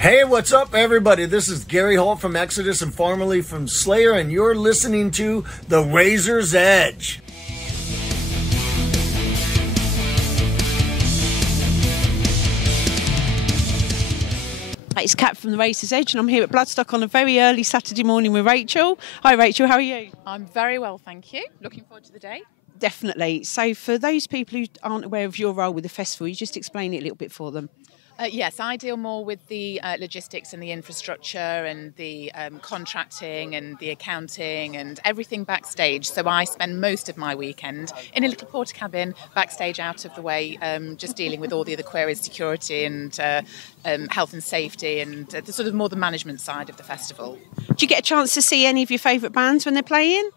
Hey, what's up, everybody? This is Gary Holt from Exodus and formerly from Slayer, and you're listening to The Razor's Edge. It's Kat from The Razor's Edge, and I'm here at Bloodstock on a very early Saturday morning with Rachel. Hi Rachel, how are you? I'm very well, thank you. Looking forward to the day. Definitely. So for those people who aren't aware of your role with the festival, you just explain it a little bit for them. Yes, I deal more with the logistics and the infrastructure and the contracting and the accounting and everything backstage. So I spend most of my weekend in a little porta cabin backstage out of the way, just dealing with all the other queries, security and health and safety and the sort of more the management side of the festival. Do you get a chance to see any of your favourite bands when they're playing?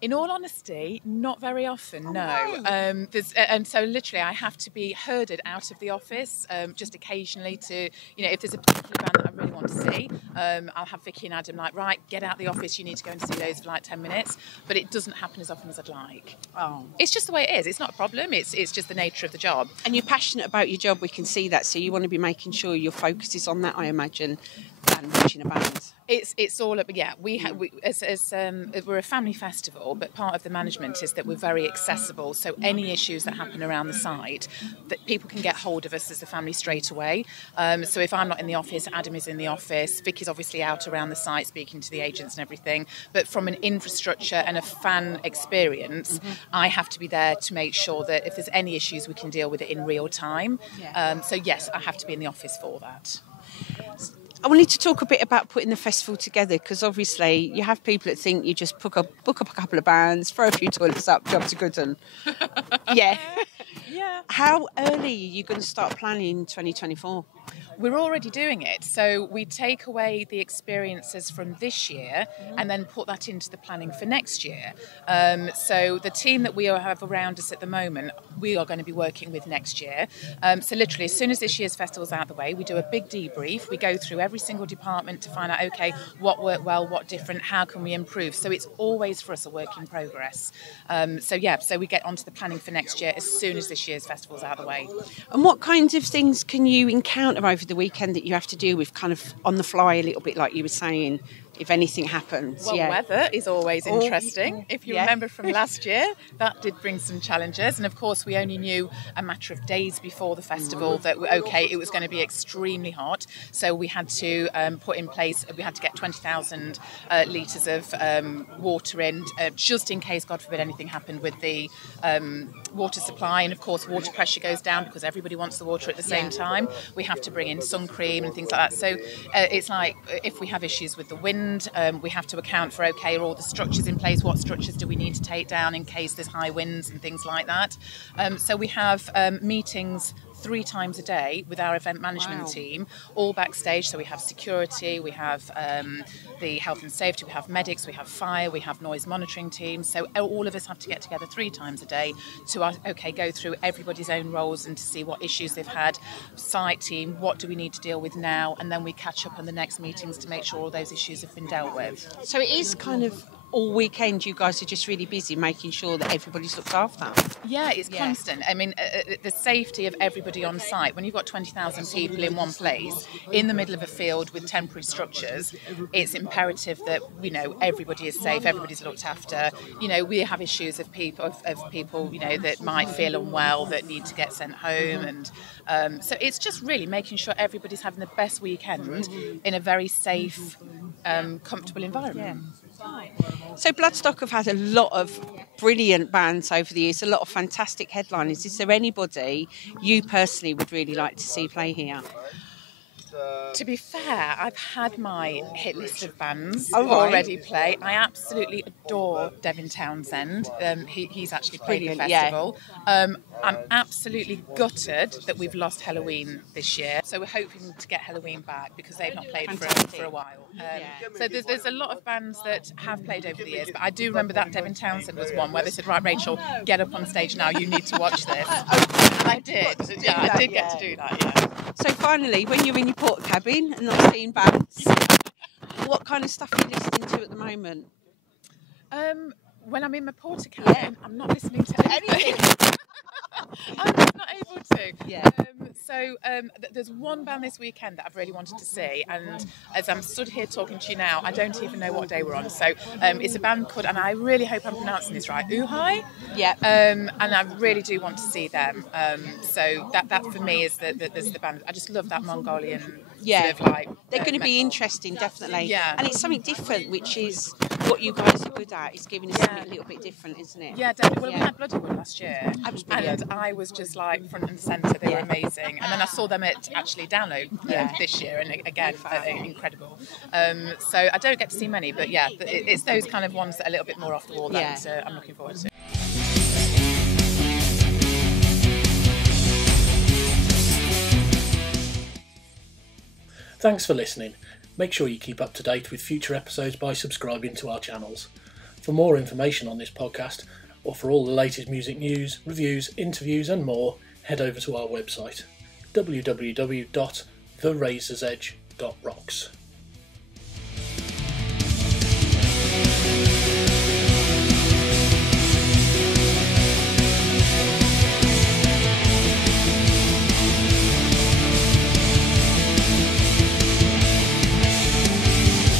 In all honesty, not very often, no. And so literally I have to be herded out of the office just occasionally to, if there's a particular band that I really want to see, I'll have Vicky and Adam like, right, get out the office, you need to go and see those for like 10 minutes. But it doesn't happen as often as I'd like. Oh. It's just the way it is. It's not a problem. It's just the nature of the job. And you're passionate about your job, we can see that. So you want to be making sure your focus is on that, I imagine, than watching a band. It's all up. Yeah, we're a family festival, but part of the management is that we're very accessible. So any issues that happen around the site, that people can get hold of us as the family straight away. So if I'm not in the office, Adam is in the office. Vicky's obviously out around the site speaking to the agents and everything. But from an infrastructure and a fan experience, I have to be there to make sure that if there's any issues, we can deal with it in real time. Yeah. So yes, I have to be in the office for that. I wanted to talk a bit about putting the festival together, because obviously you have people that think you just book up a couple of bands, throw a few toilets up, jobs are good and yeah. How early are you going to start planning 2024? We're already doing it. So we take away the experiences from this year and then put that into the planning for next year. So the team that we have around us at the moment, we are going to be working with next year. So literally, as soon as this year's festival's out of the way, we do a big debrief. We go through every single department to find out, okay, what worked well, what different, how can we improve? So it's always for us a work in progress. So we get onto the planning for next year as soon as this year's festival's out of the way. And what kinds of things can you encounter over the weekend that you have to deal with kind of on the fly a little bit, like you were saying, if anything happens? Well, weather is always interesting. If you remember from last year, that did bring some challenges. And of course, we only knew a matter of days before the festival that, okay, it was going to be extremely hot. So we had to put in place, we had to get 20,000 litres of water in, just in case, God forbid, anything happened with the water supply. And of course, water pressure goes down because everybody wants the water at the same time. We have to bring in sun cream and things like that. So it's like, if we have issues with the wind, we have to account for, okay, are all the structures in place? What structures do we need to take down in case there's high winds and things like that? So we have meetings 3 times a day with our event management team, all backstage. So we have security, we have the health and safety, we have medics, we have fire, we have noise monitoring teams. So all of us have to get together 3 times a day to, go through everybody's own roles and to see what issues they've had. Site team, what do we need to deal with now? And then we catch up on the next meetings to make sure all those issues have been dealt with. So it is kind of all weekend you guys are just really busy making sure that everybody's looked after. Yeah, it's constant. I mean, the safety of everybody on site, when you've got 20,000 people in one place, in the middle of a field with temporary structures, it's imperative that, everybody is safe, everybody's looked after. We have issues of people, that might feel unwell, that need to get sent home. And so it's just really making sure everybody's having the best weekend in a very safe, comfortable environment. So Bloodstock have had a lot of brilliant bands over the years, a lot of fantastic headliners. Is there anybody you personally would really like to see play here? To be fair, I've had my hit list of bands already play. I absolutely adore Devin Townsend. He's actually played the festival. I'm absolutely gutted that we've lost Halloween this year. So we're hoping to get Halloween back because they've not played for a while. So there's a lot of bands that have played over the years, but I do remember that Devin Townsend was one where they said, right, Rachel, get up on stage now, you need to watch this. I did. Yeah, I did get to do that, yeah. So finally, when you're in your porta cabin and not seeing bands, what kind of stuff are you listening to at the moment? When I'm in my porta cabin, I'm not listening to anything. I'm just not able to. Yeah. There's one band this weekend that I've really wanted to see, and as I'm stood here talking to you now, I don't even know what day we're on. So it's a band called, and I really hope I'm pronouncing this right, Uhai. Yeah. And I really do want to see them. So that for me is the band. I just love that Mongolian. Sort of like, they're going to be metal. Interesting, definitely. Yeah. And it's something different, which is what you guys are good at. It's giving us something a little bit different, isn't it? Yeah, definitely. Well, we had Bloody Wood last year, and I was just like front and centre. They were amazing, and then I saw them at actually Download this year, and again, incredible. So I don't get to see many, but yeah, it's those kind of ones that are a little bit more off the wall that I'm looking forward to. Thanks for listening. Make sure you keep up to date with future episodes by subscribing to our channels. For more information on this podcast, or for all the latest music news, reviews, interviews and more, head over to our website, www.therazorsedge.rocks.